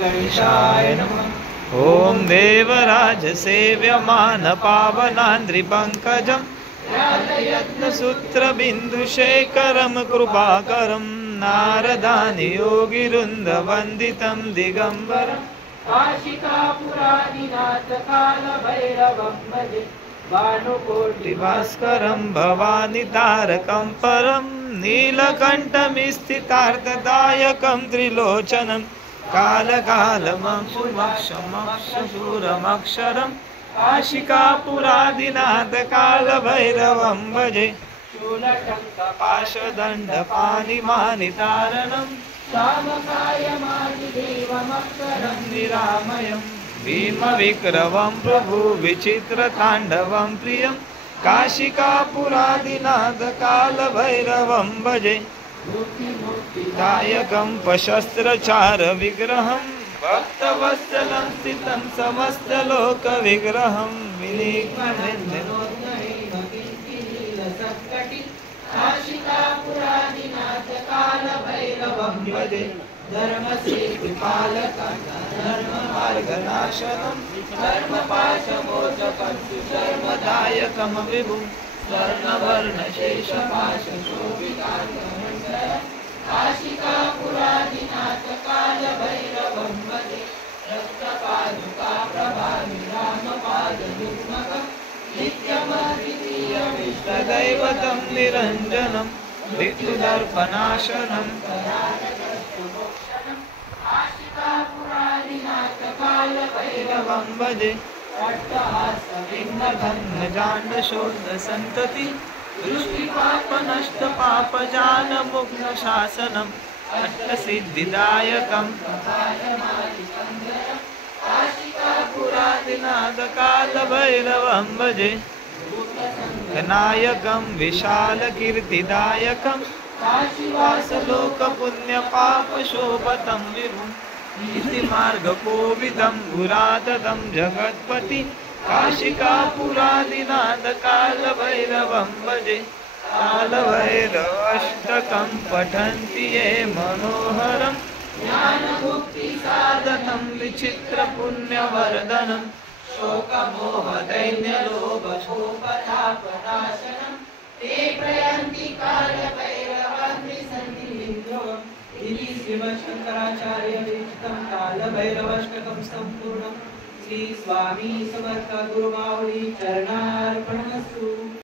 गणेशाय नमः। ॐ देवराजसेव्यमानपावनान्द्रिपङ्कजं यज्ञसूत्रबिन्दुशेखरं कृपाकरं नारदानि योगिवृन्दवन्दितं दिगम्बरं काशिकापुरादिनाथकालभैरवं भजे भानुकोटिभास्करं भवानि तारकं परं नीलकण्ठमिस्थितार्थदायकं त्रिलोचनं कालकालमक्षमक्षशूरमक्षरं काशिकापुरादिनाथकालभैरवं भजे शूलटङ्कपाशदण्डपाणिमानितारणं रामकायमादिदेवमक्षरं निरामयं भीमविक्रमं प्रभु विचित्रताण्डवं प्रियं काशिकापुरादिनाथकालभैरवं भजे मुक्तिदायकं पशस्त्रचारविग्रहं भक्तवत्सलं स्थितं समस्तलोकविग्रहं काशिकापुरादिनाथकालभैरवं भजे धर्मसेतुपालकं धर्ममार्गनाशनं धर्मपाशमोचकं धर्मदायकं विभुं स्वर्णवर्णशेषपाशशोभिताङ्गमण्डलं काशिकापुरादिनाथकालभैरवं भजे रक्तपादुकाप्रभाविरामपादयुग्मकं नित्यमद्वितीयमिष्टदैवतं निरञ्जनं ऋतुदर्पणाशनं काशिकापुरादिनाथकालभैरवं भजे अट्टहासविघ्नभङ्गजाण्डशोधसन्तति दृष्टिपापनष्टपापजालमुग्नशासनम् अष्टसिद्धिदायकं काशिकापुरादिनाथकालभैरवं भजे नायकं विशालकीर्तिदायकं काशीवासलोकपुण्यपापशोभतं विभुं नीतिमार्गकोविदं पुरातनं जगत्पति काशिकापुरादिनाथकालभैरवं भजे कालभैरवाष्टकं पठन्ति ये मनोहरं ज्ञानमुक्तिसाधनं विचित्रपुण्यवर्धनं शोकमोहदैन्यलोभशोकतापनाशनं ते प्रयान्ति कालभैरवं निसन्निधिं इति श्रीमच्छङ्कराचार्यविरचितं कालभैरवाष्टकं सम्पूर्णं। श्री स्वामी समर्थ गुरुमावली चरणार्पणमस्तु।